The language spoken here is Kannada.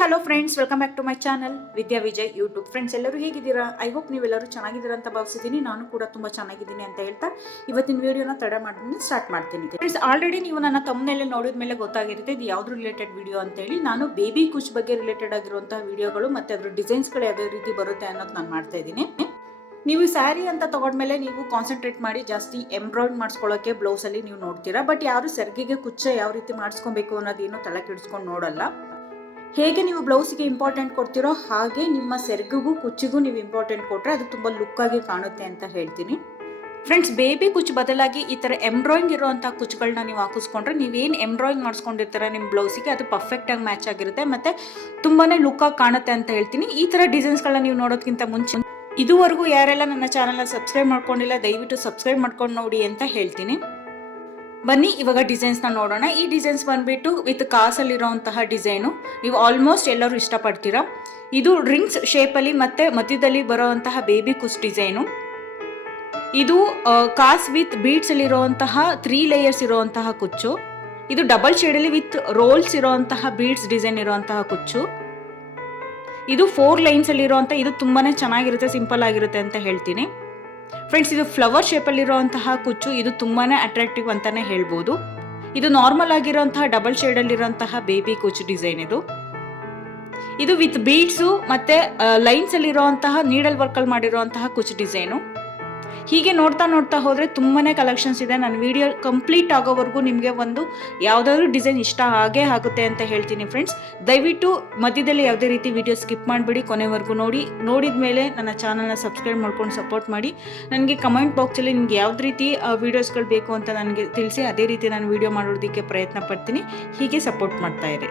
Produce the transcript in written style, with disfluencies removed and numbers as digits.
Hello friends, welcome back to my channel Vidya Vijay YouTube. Friends, ಎಲ್ಲರೂ ಹೇಗಿದ್ದೀರಾ? ಐ ಹೋಪ್ ನೀವೆಲ್ಲರೂ ಚೆನ್ನಾಗಿದ್ದೀರಾ ಅಂತ ಭಾವಿಸಿದ್ದೀನಿ. ನಾನು ಕೂಡ ತುಂಬ ಚೆನ್ನಾಗಿದ್ದೀನಿ ಅಂತ ಹೇಳ್ತಾ ಇವತ್ತಿನ ವಿಡಿಯೋನ ತಡ ಮಾಡಿ ಸ್ಟಾರ್ಟ್ ಮಾಡ್ತೀನಿ. ಫ್ರೆಂಡ್ಸ್, ಆಲ್ರೆಡಿ ನೀವು ನನ್ನ ತಮ್ಮನೆಲ್ಲ ನೋಡಿದ ಮೇಲೆ ಗೊತ್ತಾಗಿರುತ್ತೆ ಇದು ಯಾವ್ದು ರಿಲೇಟೆಡ್ ವಿಡಿಯೋ ಅಂತ ಹೇಳಿ. ನಾನು ಬೇಬಿ ಕುಚ್ ಬಗ್ಗೆ ರಿಲೇಟೆಡ್ ಆಗಿರುವಂತಹ ವಿಡಿಯೋಗಳು ಮತ್ತೆ ಅದ್ರ ಡಿಸೈನ್ಸ್ಗಳು ಯಾವ ರೀತಿ ಬರುತ್ತೆ ಅನ್ನೋದು ನಾನು ಮಾಡ್ತಾ ಇದ್ದೀನಿ. ನೀವು ಸ್ಯಾರಿ ಅಂತ ತಗೊಂಡ್ಮೇಲೆ ನೀವು ಕಾನ್ಸಂಟ್ರೇಟ್ ಮಾಡಿ ಜಾಸ್ತಿ ಎಂಬ್ರಾಯ್ಡ್ ಮಾಡಿಸ್ಕೊಳ್ಳೋಕೆ ಬ್ಲೌಸಲ್ಲಿ ನೀವು ನೋಡ್ತೀರಾ. ಬಟ್ ಯಾರು ಸೆರ್ಗಿಗೆ ಕುಚ್ಚ ಯಾವ ರೀತಿ ಮಾಡಿಸ್ಕೊಬೇಕು ಅನ್ನೋದೇನು ತಲೆ ಕೆಡಿಸ್ಕೊಂಡು ನೋಡಲ್ಲ. ಹೇಗೆ ನೀವು ಬ್ಲೌಸಿಗೆ ಇಂಪಾರ್ಟೆಂಟ್ ಕೊಡ್ತೀರೋ ಹಾಗೆ ನಿಮ್ಮ ಸೆರ್ಗಿಗೂ ಕುಚ್ಚಿಗೂ ನೀವು ಇಂಪಾರ್ಟೆಂಟ್ ಕೊಟ್ಟರೆ ಅದು ತುಂಬ ಲುಕ್ಕಾಗಿ ಕಾಣುತ್ತೆ ಅಂತ ಹೇಳ್ತೀನಿ. ಫ್ರೆಂಡ್ಸ್, ಬೇಬಿ ಕುಚ್ಚು ಬದಲಾಗಿ ಈ ಥರ ಎಂಬ್ರಾಯ್ಡಿಂಗ್ ಇರುವಂಥ ಕುಚ್ಚುಗಳನ್ನ ನೀವು ಹಾಕಿಸ್ಕೊಂಡ್ರೆ ನೀವೇನು ಎಂಬ್ರಾಯ್ಡಿಂಗ್ ಮಾಡಿಸ್ಕೊಂಡಿರ್ತೀರ ನಿಮ್ಮ ಬ್ಲೌಸಿಗೆ ಅದು ಪರ್ಫೆಕ್ಟಾಗಿ ಮ್ಯಾಚ್ ಆಗಿರುತ್ತೆ ಮತ್ತು ತುಂಬಾ ಲುಕ್ಕಾಗಿ ಕಾಣುತ್ತೆ ಅಂತ ಹೇಳ್ತೀನಿ. ಈ ಥರ ಡಿಸೈನ್ಸ್ಗಳನ್ನ ನೀವು ನೋಡೋದಕ್ಕಿಂತ ಮುಂಚೆ ಇದುವರೆಗೂ ಯಾರೆಲ್ಲ ನನ್ನ ಚಾನಲ್ನ ಸಬ್ಸ್ಕ್ರೈಬ್ ಮಾಡ್ಕೊಂಡಿಲ್ಲ ದಯವಿಟ್ಟು ಸಬ್ಸ್ಕ್ರೈಬ್ ಮಾಡ್ಕೊಂಡು ನೋಡಿ ಅಂತ ಹೇಳ್ತೀನಿ. ಬನ್ನಿ ಇವಾಗ ಡಿಸೈನ್ಸ್ನ ನೋಡೋಣ. ಈ ಡಿಸೈನ್ಸ್ ಬಂದ್ಬಿಟ್ಟು ವಿತ್ ಕಾಸಲ್ಲಿರೋಂತಹ ಡಿಸೈನು. ನೀವು ಆಲ್ಮೋಸ್ಟ್ ಎಲ್ಲರೂ ಇಷ್ಟಪಡ್ತೀರಾ. ಇದು ರಿಂಗ್ಸ್ ಶೇಪಲ್ಲಿ ಮತ್ತು ಮಧ್ಯದಲ್ಲಿ ಬರೋವಂತಹ ಬೇಬಿ ಕುಚ್ ಡಿಸೈನು. ಇದು ಕಾಸ್ ವಿತ್ ಬೀಡ್ಸಲ್ಲಿರೋವಂತಹ 3 ಲೇಯರ್ಸ್ ಇರೋವಂತಹ ಕುಚ್ಚು. ಇದು ಡಬಲ್ ಶೇಡಲ್ಲಿ ವಿತ್ ರೋಲ್ಸ್ ಇರೋವಂತಹ ಬೀಡ್ಸ್ ಡಿಸೈನ್ ಇರೋವಂತಹ ಕುಚ್ಚು. ಇದು 4 ಲೈನ್ಸಲ್ಲಿರೋವಂಥ, ಇದು ತುಂಬಾ ಚೆನ್ನಾಗಿರುತ್ತೆ, ಸಿಂಪಲ್ ಆಗಿರುತ್ತೆ ಅಂತ ಹೇಳ್ತೀನಿ. ಫ್ರೆಂಡ್ಸ್, ಇದು ಫ್ಲವರ್ ಶೇಪಲ್ಲಿರುವಂತಹ ಕುಚ್ಚು. ಇದು ತುಂಬಾ ಅಟ್ರಾಕ್ಟಿವ್ ಅಂತಲೇ ಹೇಳ್ಬೋದು. ಇದು ನಾರ್ಮಲ್ ಆಗಿರೋಂತಹ ಡಬಲ್ ಶೇಡಲ್ಲಿರುವಂತಹ ಬೇಬಿ ಕುಚ್ ಡಿಸೈನ್. ಇದು ವಿತ್ ಬೀಡ್ಸು ಮತ್ತು ಲೈನ್ಸಲ್ಲಿರುವಂತಹ ನೀಡಲ್ ವರ್ಕಲ್ಲಿ ಮಾಡಿರುವಂತಹ ಕುಚ್ ಡಿಸೈನು. ಹೀಗೆ ನೋಡ್ತಾ ನೋಡ್ತಾ ಹೋದರೆ ತುಂಬಾ ಕಲೆಕ್ಷನ್ಸ್ ಇದೆ. ನನ್ನ ವಿಡಿಯೋ ಕಂಪ್ಲೀಟ್ ಆಗೋವರೆಗೂ ನಿಮಗೆ ಒಂದು ಯಾವುದಾದ್ರೂ ಡಿಸೈನ್ ಇಷ್ಟ ಆಗೇ ಆಗುತ್ತೆ ಅಂತ ಹೇಳ್ತೀನಿ. ಫ್ರೆಂಡ್ಸ್, ದಯವಿಟ್ಟು ಮಧ್ಯದಲ್ಲಿ ಯಾವುದೇ ರೀತಿ ವಿಡಿಯೋ ಸ್ಕಿಪ್ ಮಾಡಿಬಿಡಿ, ಕೊನೆವರೆಗೂ ನೋಡಿದ ಮೇಲೆ ನನ್ನ ಚಾನಲ್ನ ಸಬ್ಸ್ಕ್ರೈಬ್ ಮಾಡ್ಕೊಂಡು ಸಪೋರ್ಟ್ ಮಾಡಿ. ನನಗೆ ಕಮೆಂಟ್ ಬಾಕ್ಸಲ್ಲಿ ನಿಮ್ಗೆ ಯಾವ್ದು ರೀತಿ ವೀಡಿಯೋಸ್ಗಳು ಬೇಕು ಅಂತ ನನಗೆ ತಿಳಿಸಿ, ಅದೇ ರೀತಿ ನಾನು ವಿಡಿಯೋ ಮಾಡೋದಕ್ಕೆ ಪ್ರಯತ್ನ ಪಡ್ತೀನಿ. ಹೀಗೆ ಸಪೋರ್ಟ್ ಮಾಡ್ತಾ ಇರಿ.